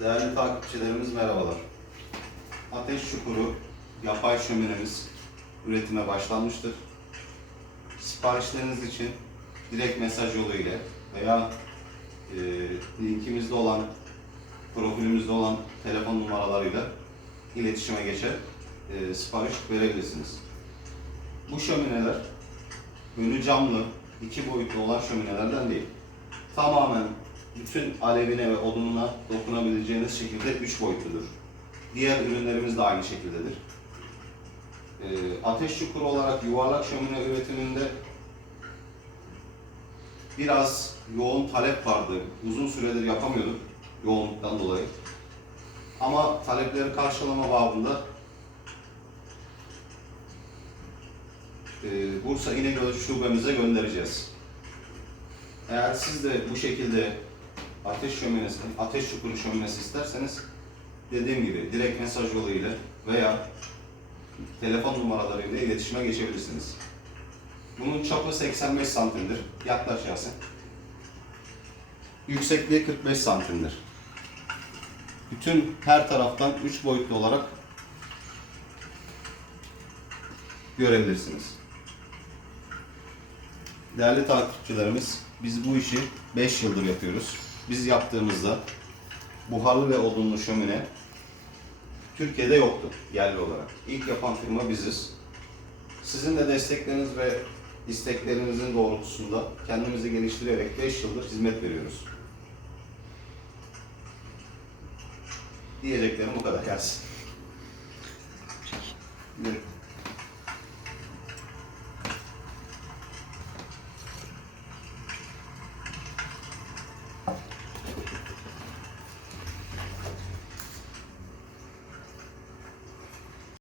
Değerli takipçilerimiz merhabalar. Ateş Çukuru yapay şöminemiz üretime başlanmıştır. Siparişleriniz için direkt mesaj yolu ile veya linkimizde olan, profilimizde olan telefon numaralarıyla iletişime geçer, sipariş verebilirsiniz. Bu şömineler önü camlı, iki boyutlu olan şöminelerden değil. Tamamen bütün alevine ve odununa dokunabileceğiniz şekilde 3 boyutludur. Diğer ürünlerimiz de aynı şekildedir. Ateş çukuru olarak yuvarlak şömine üretiminde biraz yoğun talep vardı. Uzun süredir yapamıyorduk yoğunluktan dolayı. Ama talepleri karşılama babında Bursa İnegöl şubemize göndereceğiz. Eğer siz de bu şekilde ateş çukuru şöminesi isterseniz dediğim gibi direkt mesaj yoluyla veya telefon numaralarıyla iletişime geçebilirsiniz. Bunun çapı 85 santimdir. Yaklaş Yasin. Yüksekliği 45 santimdir. Bütün her taraftan 3 boyutlu olarak görebilirsiniz. Değerli takipçilerimiz, biz bu işi 5 yıldır yapıyoruz. Biz yaptığımızda buharlı ve odunlu şömine Türkiye'de yoktu yerli olarak. İlk yapan firma biziz. Sizin de destekleriniz ve isteklerinizin doğrultusunda kendimizi geliştirerek 5 yıldır hizmet veriyoruz. Diyeceklerim bu kadar. Gelsin.